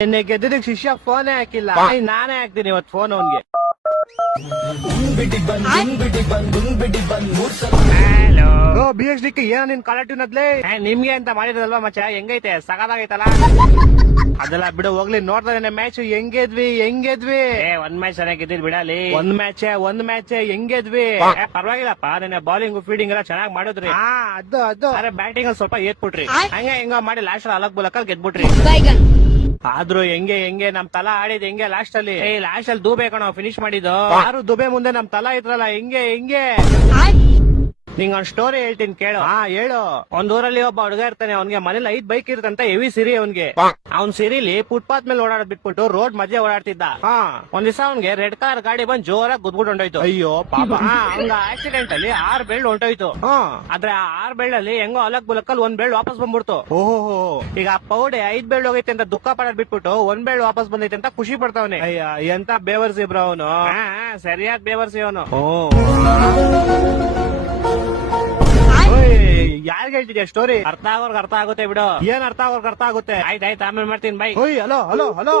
ನಿನ್ನೆ ಗೆದ್ದಿದ್ದಕ್ಕೆ ಶಿಷ್ಯ ಫೋನೇ ಹಾಕಿಲ್ಲ ನಾನೇ ಹಾಕ್ತೀನಿ ಇವತ್ತು ಫೋನ್ ಅವನ್ಗೆ. BHD ಏನ ನಿನ್ ಕಲೆಕ್ಟಿವ್ ನದ್ಲೆ ನಿಮ್ಗೆ ಅಂತ ಮಾಡಿದ್ರಲ್ವಾ ಮಚ್ಚ, ಹೆಂಗೈತೆ ಸಗದಾಗೈತಲ್ಲ. ಅದೆಲ್ಲ ಬಿಡು ಹೋಗ್ಲಿ, ನೋಡ್ತಾನೆ ಮ್ಯಾಚ್ ಹೆಂಗೆದ್ವಿ. ಒಂದ್ ಮ್ಯಾಚ್ ಚೆನ್ನಾಗಿ ಗೆದ್ದಿದ್ ಬಿಡಲಿ, ಒಂದ್ ಮ್ಯಾಚ್ ಹೆಂಗೆದ್ವಿ. ಪರವಾಗಿಲ್ಲಪ್ಪ, ನಿನ್ನೆ ಬಾಲಿಂಗ್ ಫೀಲ್ಡಿಂಗ್ ಎಲ್ಲ ಚೆನ್ನಾಗಿ ಮಾಡಿದ್ರಿ. ಅದು ಅರೆ ಬ್ಯಾಟಿಂಗ್ ಅಲ್ಲಿ ಸ್ವಲ್ಪ ಏತ್ಬಿಟ್ರಿ, ಹೆಂಗ ಮಾಡಿ ಲಾಸ್ಟ್ ಅಲಕ್ ಬುಲಕ್ ಗೆದ್ಬಿಟ್ರಿ. ಆದ್ರೂ ಹೆಂಗೆ ನಮ್ ತಲಾ ಆಡಿದ್ ಹೆಂಗೆ ಲಾಸ್ಟ್ ಅಲ್ಲಿ ದುಬೆ ಕಣ ಫಿನಿಶ್ ಮಾಡಿದ್ದು. ಯಾರು ದುಬೆ ಮುಂದೆ ನಮ್ ತಲಾ ಇದ್ರಲ್ಲ, ಹೆಂಗೆ ನಿಂಗ್ ಒಂದ್ ಸ್ಟೋರಿ ಹೇಳ್ತೀನಿ ಕೇಳು. ಹೇಳು. ಒಂದ್ ಊರಲ್ಲಿ ಒಬ್ಬ ಹುಡುಗ ಇರ್ತಾನೆ, ಅವ್ನಿಗೆ ಮನೇಲಿ 5 ಬೈಕ್ ಇರ್ತಂತ, ಹೆವಿ ಸಿರಿ ಅವ್ನಿಗೆ. ಅವ್ನ್ ಸಿರಿಲಿ ಫುಟ್ಪಾತ್ ಮೇಲೆ ಓಡಾಡ್ ಬಿಟ್ಬಿಟ್ಟು ರೋಡ್ ಮಧ್ಯೆ ಓಡಾಡ್ತಿದ್ದ. ಒಂದ್ ದಿವಸ ಅವ್ನಿಗೆ ರೆಡ್ ಕಾರ್ ಗಾಡಿ ಬಂದ್ ಜೋರಾಗಿ ಗುದ್ಬಿಟ್ಟು ಹೊಂಟೋಯ್ತು. ಅಯ್ಯೋ ಪಾಪ, ಹಂಗ ಆಕ್ಸಿಡೆಂಟ್ ಅಲ್ಲಿ 6 ಬೆಳ್ಳು ಹೊಂಟೋಯ್ತು. ಆದ್ರೆ ಆ 6 ಬೆಳ್ಳಲ್ಲಿ ಹೆಂಗೋ ಅಲಕ್ ಬುಲಕ್ಕಲ್ಲಿ 1 ಬೆಳ್ಳು ವಾಪಸ್ ಬಂದ್ಬಿಡ್ತು. ಓಹೋ, ಈಗ ಆ ಪೌಡೆ 5 ಬೆಳ್ಳು ಹೋಗೈತೆ ಅಂತ ದುಃಖ ಪಡೋದ್ ಬಿಟ್ಬಿಟ್ಟು 1 ಬೆಳ್ಳು ವಾಪಸ್ ಬಂದೈತೆ ಅಂತ ಖುಷಿ ಪಡ್ತಾವನೆ. ಅಯ್ಯ, ಎಂತ ಬೇವರ್ಸಿ ಬ್ರೋ ಅವನು, ಸರಿಯಾದ ಬೇವರ್ಸಿ ಅವನು. ಯಾರಿಗೆ ಹೇಳ್ತಿದ್ಯಾ ಸ್ಟೋರಿ? ಅರ್ಥ ಆಗುತ್ತೆ ಬಿಡು. ಏನ್ ಅರ್ಥ ಆಗೋರ್ಗೆ ಅರ್ಥ ಆಗುತ್ತೆ. ಆಯ್ತಾಯ್ತು, ಆಮೇಲೆ ಮಾಡ್ತೀನಿ, ಬೈ. ಹಲೋ